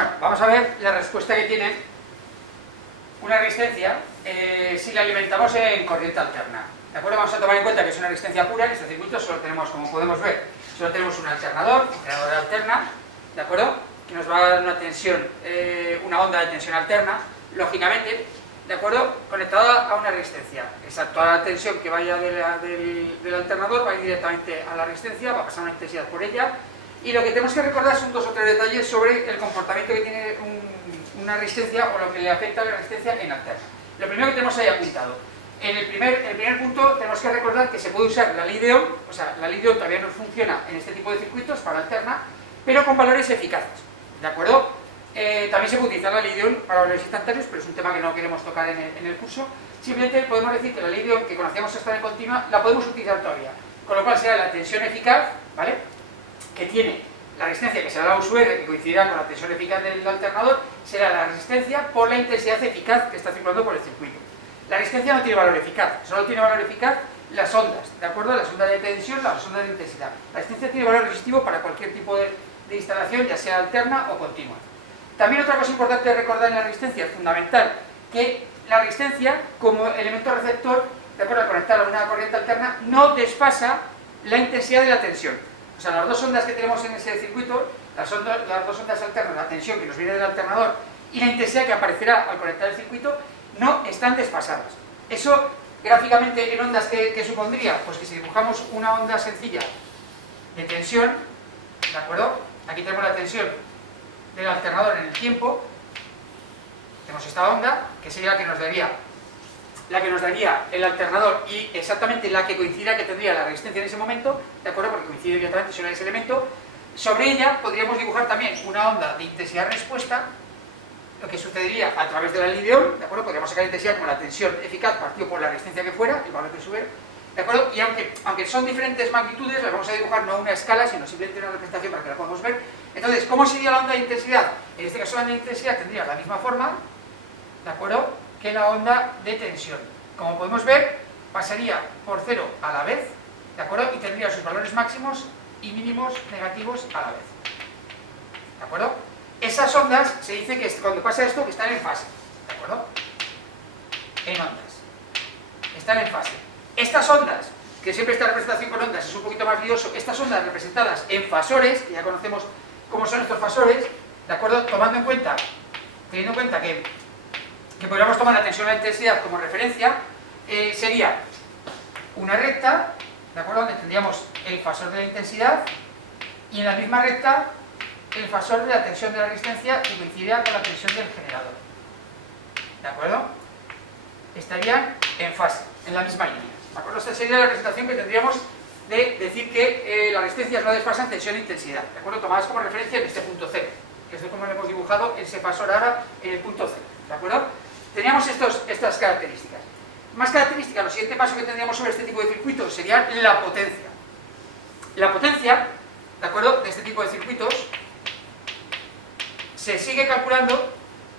Bueno, vamos a ver la respuesta que tiene una resistencia si la alimentamos en corriente alterna. ¿De acuerdo? Vamos a tomar en cuenta que es una resistencia pura. En este circuito solo tenemos, como podemos ver, solo tenemos un alternador, un generador alterna, ¿de acuerdo? Que nos va a dar una tensión, una onda de tensión alterna, lógicamente, ¿de acuerdo? Conectada a una resistencia. Toda la tensión que vaya del alternador va a ir directamente a la resistencia, va a pasar una intensidad por ella. Y lo que tenemos que recordar son dos o tres detalles sobre el comportamiento que tiene una resistencia o lo que le afecta a la resistencia en alterna. Lo primero que tenemos ahí apuntado. En el primer punto tenemos que recordar que se puede usar la ley de Ohm, o sea, la ley de Ohm todavía no funciona en este tipo de circuitos para alterna, pero con valores eficaces, ¿de acuerdo? También se puede utilizar la ley de Ohm para valores instantáneos, pero es un tema que no queremos tocar en el curso. Simplemente podemos decir que la ley de Ohm que conocíamos hasta en continua la podemos utilizar todavía, con lo cual será la tensión eficaz, ¿vale?, que tiene la resistencia, que será la USR, que coincidirá con la tensión eficaz del alternador, será la resistencia por la intensidad eficaz que está circulando por el circuito. La resistencia no tiene valor eficaz, solo tiene valor eficaz las ondas, ¿de acuerdo? Las ondas de tensión, las ondas de intensidad. La resistencia tiene valor resistivo para cualquier tipo de instalación, ya sea alterna o continua. También otra cosa importante de recordar en la resistencia, es fundamental, que la resistencia, como elemento receptor, de acuerdo, al conectar a una corriente alterna, no desfasa la intensidad de la tensión. O sea, las dos ondas que tenemos en ese circuito, las dos ondas alternas, la tensión que nos viene del alternador y la intensidad que aparecerá al conectar el circuito, no están desfasadas. Eso, gráficamente, en ondas, ¿qué supondría? Pues que si dibujamos una onda sencilla de tensión, ¿de acuerdo? Aquí tenemos la tensión del alternador en el tiempo, tenemos esta onda, que sería la que nos daría el alternador y exactamente la que coincida que tendría la resistencia en ese momento, ¿de acuerdo? Porque coincide directamente sobre ese elemento. Sobre ella podríamos dibujar también una onda de intensidad-respuesta, lo que sucedería a través de la ley de Ohm, ¿de acuerdo? Podríamos sacar intensidad como la tensión eficaz partido por la resistencia que fuera, el valor que sube, ¿de acuerdo? Y aunque son diferentes magnitudes, las vamos a dibujar no a una escala, sino simplemente una representación para que la podamos ver. Entonces, ¿cómo sería la onda de intensidad? En este caso la onda de intensidad tendría la misma forma, ¿de acuerdo?, que la onda de tensión. Como podemos ver, pasaría por cero a la vez, ¿de acuerdo? Y tendría sus valores máximos y mínimos negativos a la vez, ¿de acuerdo? Esas ondas, se dice que cuando pasa esto, que están en fase, ¿de acuerdo? En ondas. Están en fase. Estas ondas, que siempre esta representación con ondas es un poquito más lioso, estas ondas representadas en fasores, que ya conocemos cómo son estos fasores, ¿de acuerdo? Teniendo en cuenta que podríamos tomar la tensión a la intensidad como referencia, sería una recta, ¿de acuerdo?, donde tendríamos el fasor de la intensidad y en la misma recta el fasor de la tensión de la resistencia que coincidiría con la tensión del generador, ¿de acuerdo? Estarían en fase, en la misma línea, ¿de acuerdo? Esta sería la representación que tendríamos de decir que las resistencias no desfasan tensión e intensidad, ¿de acuerdo?, tomadas como referencia en este punto cero, que es de cómo hemos dibujado ese fasor ahora en el punto cero, ¿de acuerdo? Teníamos estas características. Más características, el siguiente paso que tendríamos sobre este tipo de circuitos sería la potencia. La potencia, ¿de acuerdo?, de este tipo de circuitos se sigue calculando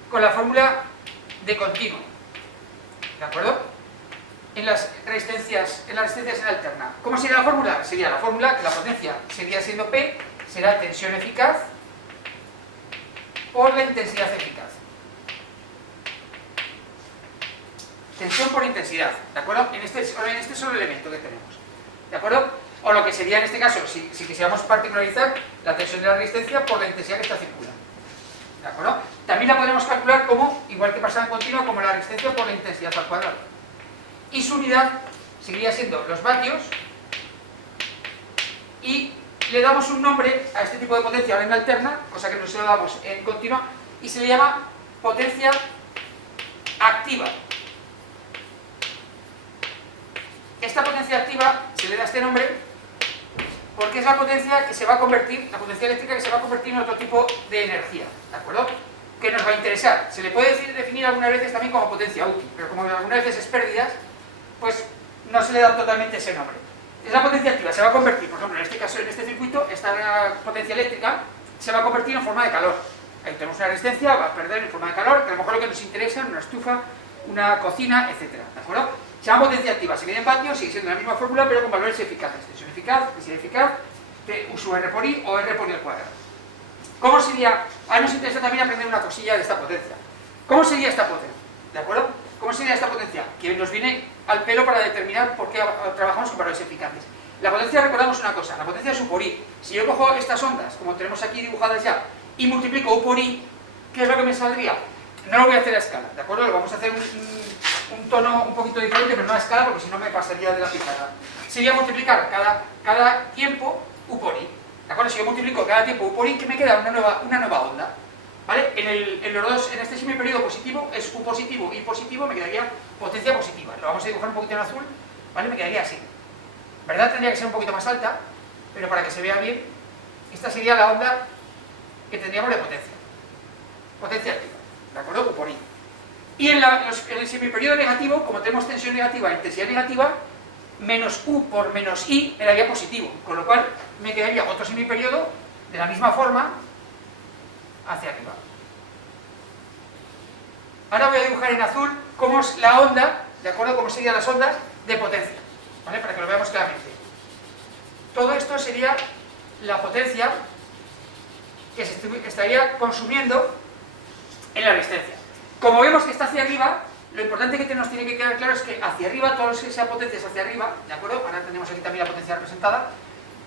con la fórmula de continuo, ¿de acuerdo?, en las resistencias en alterna. ¿Cómo sería la fórmula? Sería la fórmula que la potencia seguiría siendo P, será tensión eficaz por la intensidad eficaz. Tensión por intensidad, ¿de acuerdo? En este solo elemento que tenemos, ¿de acuerdo? O lo que sería en este caso, si quisiéramos particularizar, la tensión de la resistencia por la intensidad que está circulando, ¿de acuerdo? También la podemos calcular como, igual que pasada en continua, como la resistencia por la intensidad al cuadrado. Y su unidad seguiría siendo los vatios, y le damos un nombre a este tipo de potencia ahora en alterna, cosa que no se lo damos en continua, y se le llama potencia activa. Esta potencia activa se le da este nombre porque es la potencia que se va a convertir, la potencia eléctrica que se va a convertir en otro tipo de energía, ¿de acuerdo?, que nos va a interesar. Se le puede definir algunas veces también como potencia útil, pero como algunas veces es pérdidas, pues no se le da totalmente ese nombre. Es la potencia activa, se va a convertir, por ejemplo, en este caso, en este circuito, esta potencia eléctrica se va a convertir en forma de calor. Ahí tenemos una resistencia, va a perder en forma de calor, que a lo mejor lo que nos interesa es una estufa, una cocina, etcétera, ¿de acuerdo? Se llama potencia activa, se mide en vatios, sigue siendo la misma fórmula, pero con valores eficaces. Tensión eficaz, intensidad eficaz, U sub R por I o R por I al cuadrado. ¿Cómo sería? Ahora nos interesa también aprender una cosilla de esta potencia. ¿Cómo sería esta potencia? ¿De acuerdo? ¿Cómo sería esta potencia? Que nos viene al pelo para determinar por qué trabajamos con valores eficaces. La potencia, recordamos una cosa, la potencia es U por I. Si yo cojo estas ondas, como tenemos aquí dibujadas ya, y multiplico U por I, ¿qué es lo que me saldría? No lo voy a hacer a escala, ¿de acuerdo? Lo vamos a hacer un tono un poquito diferente, pero no a escala, porque si no me pasaría de la pizarra. Sería multiplicar cada tiempo U por I. ¿De acuerdo? Si yo multiplico cada tiempo U por I, ¿qué me queda? Una nueva onda. ¿Vale? En este semiperiodo positivo es U positivo y positivo, me quedaría potencia positiva. Lo vamos a dibujar un poquito en azul, ¿vale? Me quedaría así. ¿Verdad? Tendría que ser un poquito más alta, pero para que se vea bien, esta sería la onda que tendríamos de potencia. Potencia activa, ¿de acuerdo? U por I. Y en el semiperiodo negativo, como tenemos tensión negativa e intensidad negativa, menos U por menos I me daría positivo, con lo cual me quedaría otro semiperiodo de la misma forma hacia arriba. Ahora voy a dibujar en azul cómo es la onda, ¿de acuerdo? Cómo serían las ondas de potencia, ¿vale? Para que lo veamos claramente. Todo esto sería la potencia que se estaría consumiendo en la resistencia. Como vemos que está hacia arriba, lo importante que nos tiene que quedar claro es que hacia arriba, todo lo que sea potencia es hacia arriba, ¿de acuerdo? Ahora tenemos aquí también la potencia representada.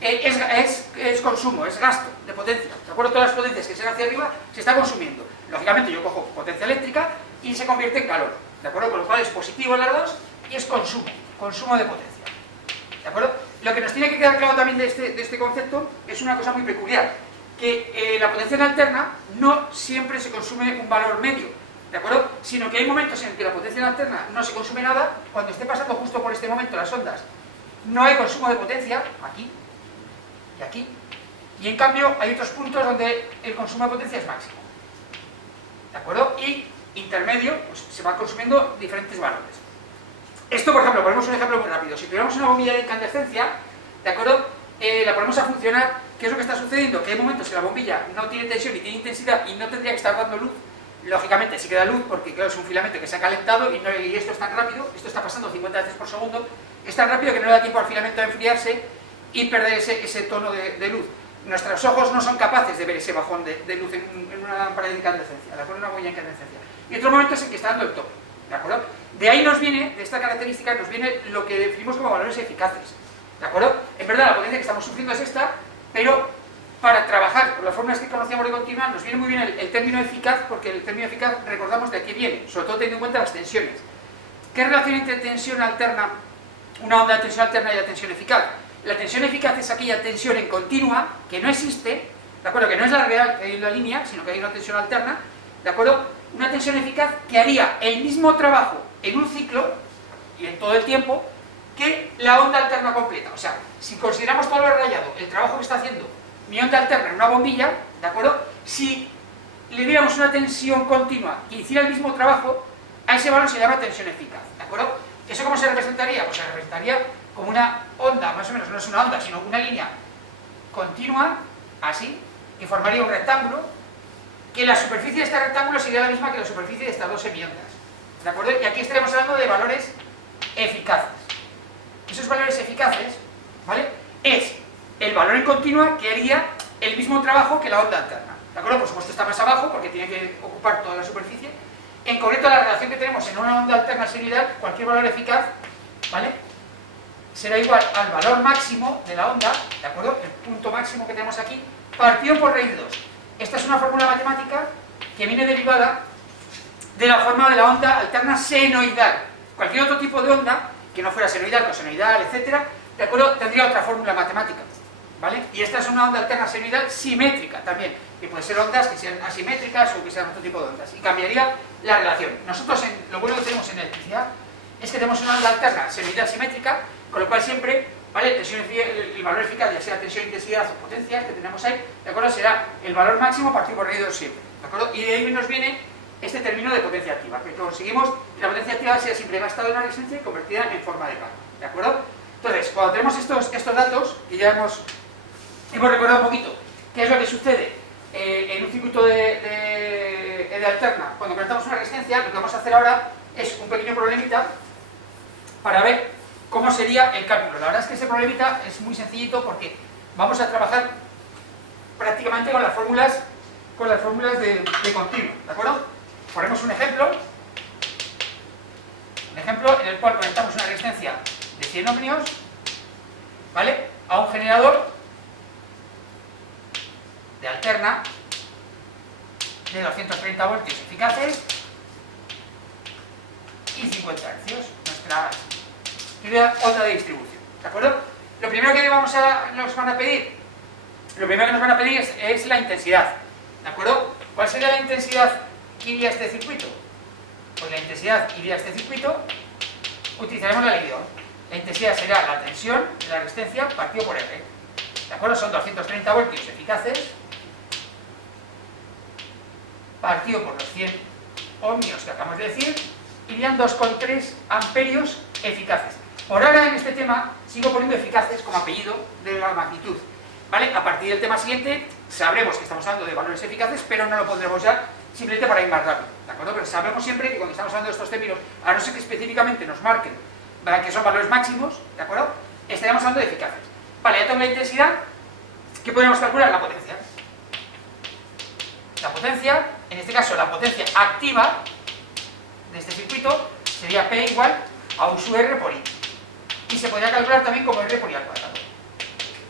Es consumo, es gasto de potencia, ¿de acuerdo? Todas las potencias que sean hacia arriba se está consumiendo. Lógicamente yo cojo potencia eléctrica y se convierte en calor, ¿de acuerdo? Con lo cual es positivo en las dos y es consumo de potencia, ¿de acuerdo? Lo que nos tiene que quedar claro también de este concepto es una cosa muy peculiar, que la potencia alterna no siempre se consume un valor medio, ¿de acuerdo? Sino que hay momentos en que la potencia alterna no se consume nada, cuando esté pasando justo por este momento las ondas, no hay consumo de potencia, aquí y aquí, y en cambio hay otros puntos donde el consumo de potencia es máximo, ¿de acuerdo? Y intermedio, pues se van consumiendo diferentes valores. Esto, por ejemplo, ponemos un ejemplo muy rápido. Si tuviéramos una bombilla de incandescencia, ¿de acuerdo? La ponemos a funcionar, ¿qué es lo que está sucediendo? Que hay momentos que la bombilla no tiene tensión ni tiene intensidad y no tendría que estar dando luz. Lógicamente sí que da luz porque claro, es un filamento que se ha calentado y esto es tan rápido, esto está pasando 50 veces por segundo, es tan rápido que no le da tiempo al filamento a enfriarse y perder ese tono de luz. Nuestros ojos no son capaces de ver ese bajón de luz en una lámpara de incandescencia, ¿de acuerdo? Una bombilla de incandescencia. Y otro momento es en que está dando el tope, ¿de acuerdo? De ahí nos viene, de esta característica, nos viene lo que definimos como valores eficaces, ¿de acuerdo? En verdad la potencia que estamos sufriendo es esta, pero para trabajar con las fórmulas que conocíamos de continua nos viene muy bien el término eficaz, porque el término eficaz recordamos de aquí viene, sobre todo teniendo en cuenta las tensiones. ¿Qué relación entre tensión alterna, una onda de tensión alterna y la tensión eficaz? La tensión eficaz es aquella tensión en continua que no existe, ¿de acuerdo? Que no es la real que hay en la línea, sino que hay una tensión alterna, ¿de acuerdo? Una tensión eficaz que haría el mismo trabajo en un ciclo y en todo el tiempo que la onda alterna completa. O sea, si consideramos todo lo rayado, el trabajo que está haciendo mi onda alterna en una bombilla, ¿de acuerdo? Si le diéramos una tensión continua que hiciera el mismo trabajo, a ese valor se llama tensión eficaz, ¿de acuerdo? ¿Eso cómo se representaría? Pues se representaría como una onda, más o menos, no es una onda, sino una línea continua, así, que formaría un rectángulo, que la superficie de este rectángulo sería la misma que la superficie de estas dos semiondas, ¿de acuerdo? Y aquí estaremos hablando de valores eficaces. Esos valores eficaces, ¿vale? Es el valor en continua que haría el mismo trabajo que la onda alterna, ¿de acuerdo? Por supuesto está más abajo porque tiene que ocupar toda la superficie. En concreto la relación que tenemos en una onda alterna senoidal, cualquier valor eficaz, ¿vale? Será igual al valor máximo de la onda, ¿de acuerdo? El punto máximo que tenemos aquí, partido por raíz 2. Esta es una fórmula matemática que viene derivada de la forma de la onda alterna senoidal. Cualquier otro tipo de onda, que no fuera senoidal, cosenoidal, etcétera, ¿de acuerdo? Tendría otra fórmula matemática, ¿vale? Y esta es una onda alterna senoidal simétrica también, que puede ser ondas que sean asimétricas o que sean otro tipo de ondas, y cambiaría la relación. Nosotros, lo bueno que tenemos en electricidad es que tenemos una onda alterna senoidal simétrica, con lo cual siempre, ¿vale? El valor eficaz, ya sea tensión, intensidad o potencia que tenemos ahí, ¿de acuerdo? Será el valor máximo partido por raíz 2 siempre, ¿de acuerdo? Y de ahí nos viene este término de potencia activa, que conseguimos que la potencia activa sea siempre gastada en una resistencia y convertida en forma de carga, ¿de acuerdo? Entonces, cuando tenemos estos datos, que ya hemos recordado un poquito qué es lo que sucede en un circuito de alterna, cuando conectamos una resistencia, lo que vamos a hacer ahora es un pequeño problemita para ver cómo sería el cálculo. La verdad es que ese problemita es muy sencillito porque vamos a trabajar prácticamente con las fórmulas con las fórmulas de continuo, ¿de acuerdo? Ponemos un ejemplo en el cual conectamos una resistencia de 100 ohmios, ¿vale?, a un generador de alterna de 230 voltios eficaces y 50 Hz, nuestra onda de distribución, ¿de acuerdo? Lo primero que nos van a pedir es la intensidad, ¿de acuerdo? ¿Cuál sería la intensidad que iría a este circuito? Pues la intensidad iría a este circuito, utilizaremos la ley de Ohm. La intensidad será la tensión de la resistencia partido por R, ¿de acuerdo? Son 230 voltios eficaces partido por los 100 ohmios que acabamos de decir, irían 2,3 amperios eficaces. Por ahora en este tema sigo poniendo eficaces como apellido de la magnitud, ¿vale? A partir del tema siguiente sabremos que estamos hablando de valores eficaces, pero no lo pondremos ya simplemente para ir más rápido, ¿de acuerdo? Pero sabemos siempre que cuando estamos hablando de estos términos, a no ser que específicamente nos marquen que son valores máximos, ¿de acuerdo?, estaríamos hablando de eficaces. Vale, ya tengo la intensidad. ¿Qué podemos calcular? La potencia. La potencia, en este caso la potencia activa de este circuito, sería P igual a U sub R por I. Y se podría calcular también como R por I al cuadrado.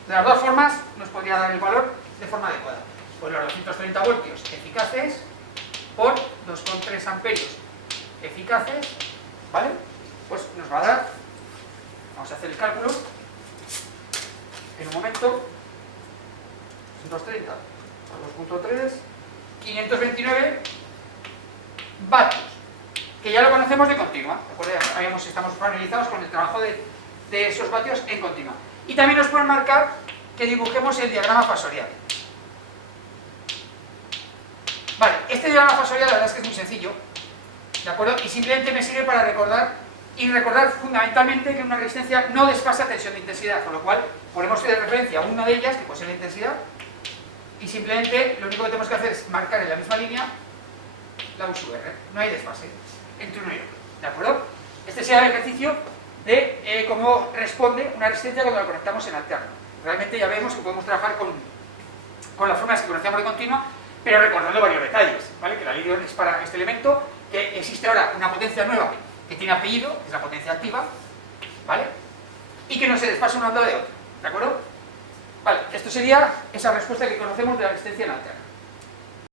De las dos formas nos podría dar el valor de forma adecuada. Pues los 230 voltios eficaces por 2,3 amperios eficaces, ¿vale? Pues nos va a dar, vamos a hacer el cálculo en un momento, 230 a 2,3, 529 vatios, que ya lo conocemos de continua, ¿de acuerdo? Estamos familiarizados con el trabajo de esos vatios en continua. Y también nos pueden marcar que dibujemos el diagrama fasorial. Vale, este diagrama fasorial la verdad es que es muy sencillo, ¿de acuerdo? Y simplemente me sirve para recordar fundamentalmente que una resistencia no desfasa tensión de intensidad, con lo cual ponemos de referencia una de ellas, que puede ser la intensidad, y simplemente lo único que tenemos que hacer es marcar en la misma línea la U sub R. No hay desfase entre uno y otro, ¿de acuerdo? Este sería el ejercicio de cómo responde una resistencia cuando la conectamos en alterno. Realmente ya vemos que podemos trabajar con las fórmulas que conocíamos de continua, pero recordando varios detalles, ¿vale? Que la ley de Ohm es para este elemento, que existe ahora una potencia nueva que tiene apellido, que es la potencia activa, ¿vale? Y que no se desfasa una onda de otra, ¿de acuerdo? Vale, esto sería esa respuesta que conocemos de la resistencia en alterna.